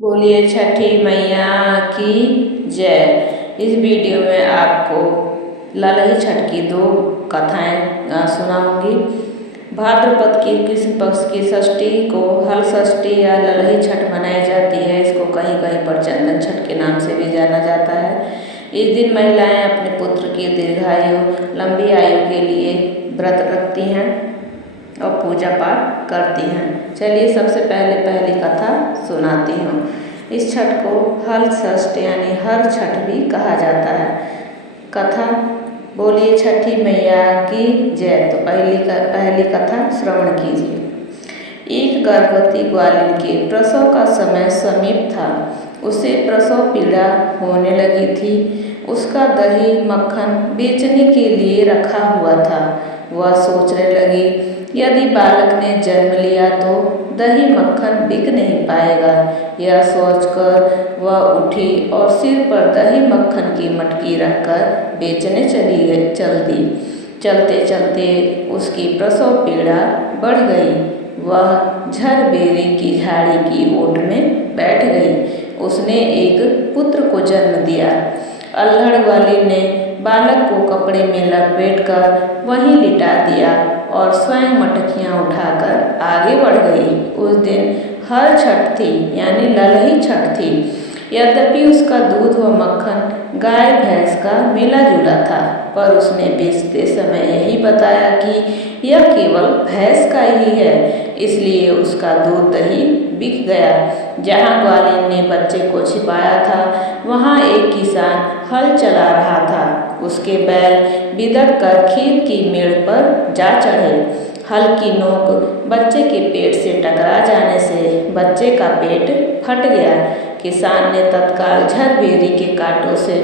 बोलिए छठी मैया की जय। इस वीडियो में आपको ललही छठ की दो कथाएं सुनाऊंगी। भाद्रपद की कृष्ण पक्ष की षष्ठी को हल षष्ठी या ललही छठ मनाई जाती है। इसको कहीं कहीं पर चंदन छठ के नाम से भी जाना जाता है। इस दिन महिलाएं अपने पुत्र की दीर्घायु लंबी आयु के लिए व्रत रखती हैं और पूजा पाठ करती हैं। चलिए सबसे पहली कथा सुनाती हूँ। इस छठ को हल षष्ठ यानी हर छठ भी कहा जाता है। कथा बोलिए छठी मैया की जय। तो पहली कथा श्रवण कीजिए। एक गर्भवती ग्वालिन के प्रसव का समय समीप था। उसे प्रसव पीड़ा होने लगी थी। उसका दही मक्खन बेचने के लिए रखा हुआ था। वह सोचने लगी, यदि बालक ने जन्म लिया तो दही मक्खन बिक नहीं पाएगा। यह सोचकर वह उठी और सिर पर दही मक्खन की मटकी रखकर बेचने चल दी। चलते चलते उसकी प्रसव पीड़ा बढ़ गई। वह झरबेरी की झाड़ी की ओट में बैठ गई। उसने एक पुत्र को जन्म दिया। अल्हड़ वाली ने बालक को कपड़े में लपेटकर वहीं लिटा दिया और स्वयं मटकियाँ उठाकर आगे बढ़ गई। उस दिन हर छठ थी यानी ललही छठ थी। यद्यपि उसका दूध व मक्खन गाय भैंस का मिला जुला था, पर उसने बेचते समय यही बताया कि यह केवल भैंस का ही है, इसलिए उसका दूध दही बिक गया। जहाँ ग्वालिन ने बच्चे को छिपाया था, वहाँ एक किसान हल चला रहा था। उसके बैल बिदक कर खेत की मेड़ पर जा चढ़े। हल की नोक बच्चे के पेट से टकरा जाने से बच्चे का पेट फट गया। किसान ने तत्काल झरबेरी के कांटों से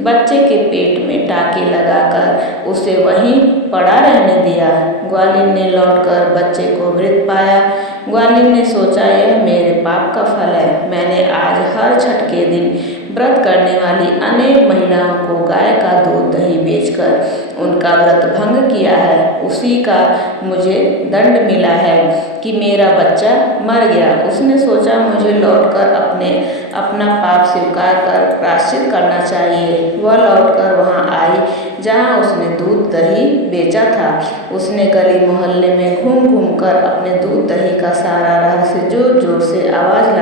बच्चे के पेट में टाँके लगाकर उसे वहीं पड़ा रहने दिया। ग्वालिन ने लौटकर बच्चे को मृत पाया। ग्वालिन ने सोचा, यह मेरे पाप का फल है। मैंने आज हर छठ के दिन व्रत करने वाली अनेक महिलाओं को गाय का दूध दही बेचकर उनका व्रत भंग किया है। उसी का मुझे दंड मिला है कि मेरा बच्चा मर गया। उसने सोचा, मुझे लौटकर अपना पाप स्वीकार कर प्रायश्चित करना चाहिए। वह लौटकर वहाँ आई जहाँ उसने दूध दही बेचा था। उसने गली मोहल्ले में घूम घूम कर अपने दूध दही का सारा रहस्य जोर जोर से आवाज़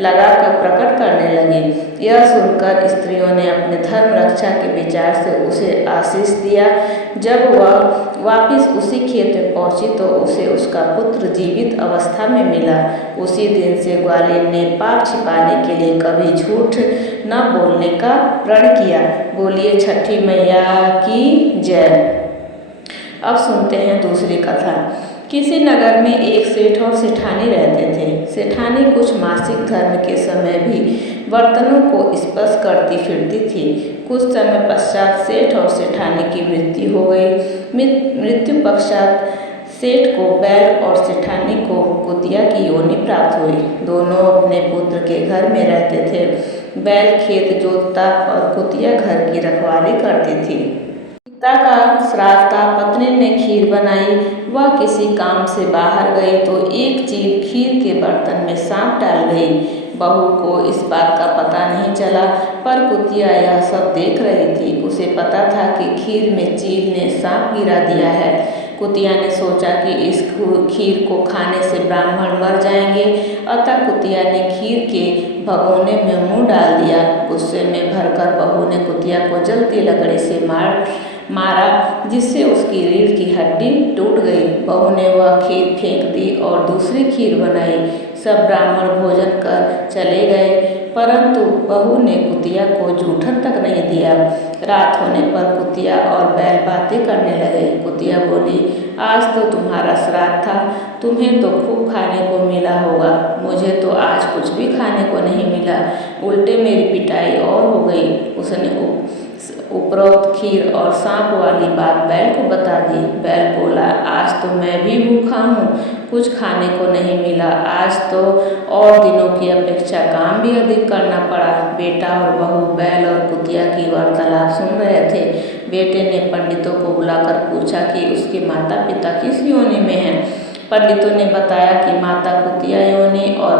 लगाकर प्रकट करने लगी। यह सुनकर स्त्रियों ने अपने धर्म रक्षा के विचार से उसे आशीष दिया। जब वह वापिस उसी खेत में पहुंची तो उसे उसका पुत्र जीवित अवस्था में मिला। उसी दिन से ग्वालिन ने पाप छिपाने के लिए कभी झूठ न बोलने का प्रण किया। बोलिए छठी मैया की जय। अब सुनते हैं दूसरी कथा। किसी नगर में एक सेठ और सेठानी रहते थे। सेठानी कुछ मासिक धर्म के समय भी बर्तनों को स्पर्श करती फिरती थी। कुछ समय पश्चात सेठ और सेठानी की मृत्यु हो गई। मृत्यु पश्चात सेठ को बैल और सेठानी को कुतिया की योनि प्राप्त हुई। दोनों अपने पुत्र के घर में रहते थे। बैल खेत जोतता और कुतिया घर की रखवाली करती थी। पिता का श्राद्ध था। पत्नी ने खीर बनाई। वह किसी काम से बाहर गई तो एक चील खीर के बर्तन में सांप डाल गई। बहू को इस बात का पता नहीं चला, पर कुतिया यह सब देख रही थी। उसे पता था कि खीर में चील ने सांप गिरा दिया है। कुतिया ने सोचा कि इस खीर को खाने से ब्राह्मण मर जाएंगे, अतः कुतिया ने खीर के भगोने में मुंह डाल दिया। गुस्से में भरकर बहू ने कुतिया को जलती लकड़ी से मारा, जिससे उसकी रीढ़ की हड्डी टूट गई। बहू ने वह खीर फेंक दी और दूसरी खीर बनाई। सब ब्राह्मण भोजन कर चले गए, परंतु बहू ने कुतिया को जूठन तक नहीं दिया। रात होने पर कुतिया और बैल बातें करने लगे। कुतिया बोली, आज तो तुम्हारा श्राद्ध था, तुम्हें तो खूब खाने को मिला होगा। मुझे तो आज कुछ भी खाने को नहीं मिला, उल्टे मेरी पिटाई और हो गई। उसने उपरोक्त खीर और सांप वाली बात बैल को बता दी। बैल बोला, आज तो मैं भी भूखा हूँ, कुछ खाने को नहीं मिला। आज तो और दिनों की अपेक्षा काम भी अधिक करना पड़ा। बेटा और बहू बैल और कुतिया की वार्तालाप सुन रहे थे। बेटे ने पंडितों को बुलाकर पूछा कि उसके माता पिता किस योनि में हैं। पंडितों ने बताया कि माता कुतिया योनि और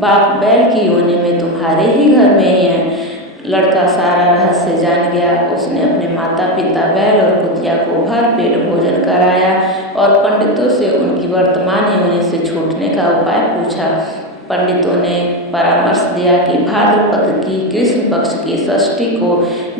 बाप बैल की योनि में तुम्हारे ही घर में ही है। लड़का सारा रहस्य जान गया। उसने अपने माता पिता बैल और कुतिया को भरपेट भोजन कराया और पंडितों से उनकी वर्तमान योनि से छूटने का उपाय पूछा। पंडितों ने परामर्श दिया कि भाद्रपद की कृष्ण पक्ष की षष्ठी को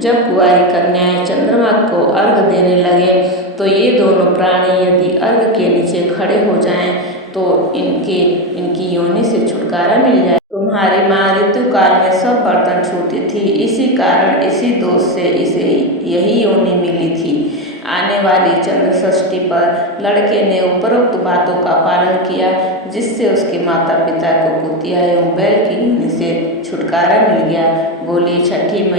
जब कुंवारी कन्याएं चंद्रमा को अर्घ देने लगे तो ये दोनों प्राणी यदि अर्घ के नीचे खड़े हो जाएं तो इनकी योनि से छुटकारा मिल जाए। तुम्हारी माँ ऋतु काल में सब बर्तन छूती थी, इसी कारण इसी दोष से इसे यही योनि मिली थी। आने वाली चंद्र षष्ठी पर लड़के ने उपरोक्त बातों का पालन किया, जिससे उसके माता पिता को कुतिया एवं बैल की योनि से छुटकारा मिल गया। बोली छठी मैया।